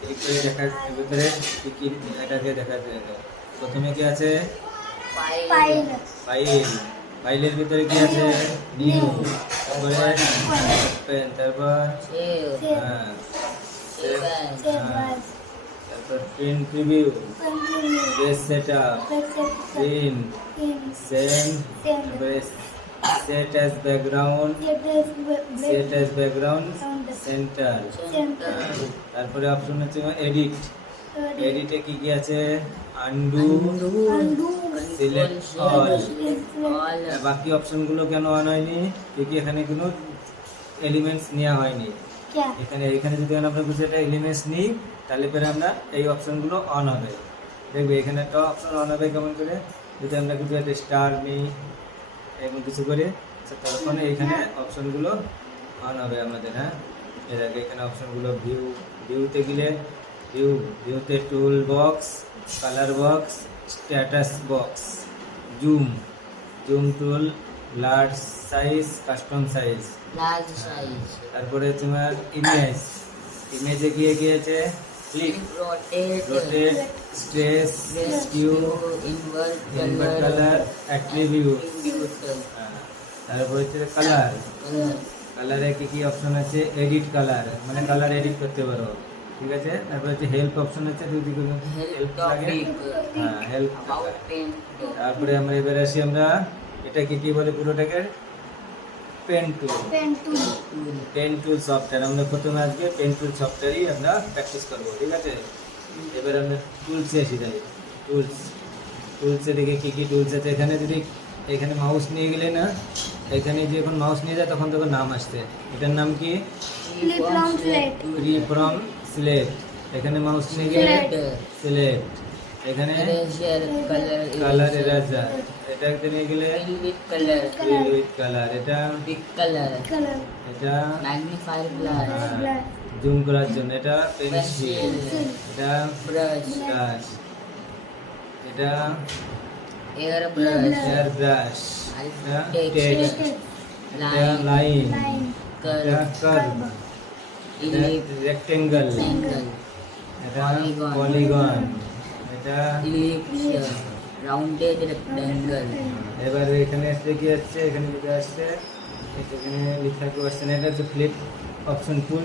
Click করে দেখার ভিতরে কি কি এটাকে দেখা যায়। প্রথমে কি আছে ফাইল ফাইল, ফাইলের ভিতরে কি আছে নিউ, তারপরে পেন, তারপর হ্যাঁ তারপর print preview, page setup, print send, তারপরে set as background, set as background centre, তারপরে অপশন হচ্ছে এডিট, এডিটে কি কি আছে আনডু, সিলেক্ট অল। বাকি অপশনগুলো কেন অন হয়নি, কি এখানে কোনো এলিমেন্টস নেওয়া হয়নি। এখানে এখানে যদি আমরা কিছু একটা এলিমেন্টস নিই তাহলে পরে আমরা এই অপশনগুলো অন হবে। দেখবে এখানে একটা অপশন অন হবে কেমন করে, যদি আমরা কিছু একটা স্টার নিই এবং কিছু করে তখন এইখানে অপশনগুলো অন হবে আমাদের। হ্যাঁ এর আগে এখানে অপশনগুলো ভিউ, ভিউতে গেলে ভিউতে tool box, colour box, status box, zoom, zoom টুল, লার্জ সাইজ, কাস্টম সাইজ, তারপরে তোমার ইমেজ, ইমেজে গিয়ে গিয়েছে flip, rotate, stress, skew, invert colour, attribute. তারপরে হচ্ছে কালার, কালারে কি কি অপশন আছে এডিট কালার, মানে কালার এডিট করতে পারো, ঠিক আছে। তারপরে হচ্ছে হেল্প অপশন আছে, যদি কোনো হেল্প লাগে হ্যাঁ হেল্প। তারপরে আমরা এবারে আসি আমরা এটা কি বলে পুরোটাকে pen tool, pen tool software. আমরা প্রথমে আজকে পেন টুল সফটওয়্যারই আমরা প্র্যাকটিস করবো, ঠিক আছে। এবার আমরা টুলসে এসে যাই, টুলসে দেখে কি কি টুলস আছে। এখানে যদি এখানে মাউস নিয়ে গেলে না, এখানে যখন মাউস নিয়ে যায় তখন নাম আসছে, এটার নাম কি ফ্রি ফ্রম সিলেক্ট। এখানে মাউস নিয়ে গেলে সিলেক্ট, এখানে কালার এরেজার, এটা নিয়ে গেলে ফিল উইথ কালার, এটা বিগ কালার, এটা ম্যাগনিফায়ার গ্লাস, জুম করার জন্য, এটা পেন্সিল, এটা ব্রাশ, এটা এয়ার ব্রাশ, এয়ার ব্রাশ, এটা টেক্সট, টেক্সট, এটা লাইন, এটা কার্ভ, এটা রেক্টেঙ্গল, এটা পলিগন, এটা ইলিপস, রাউন্ডেড রেক্টেঙ্গল। এবার এখানে আসছে কি আসছে, এখানে যেটা আসছে এখানে লেখা কোশ্চেন, এটা হচ্ছে ফ্লিপ অপশন টুল।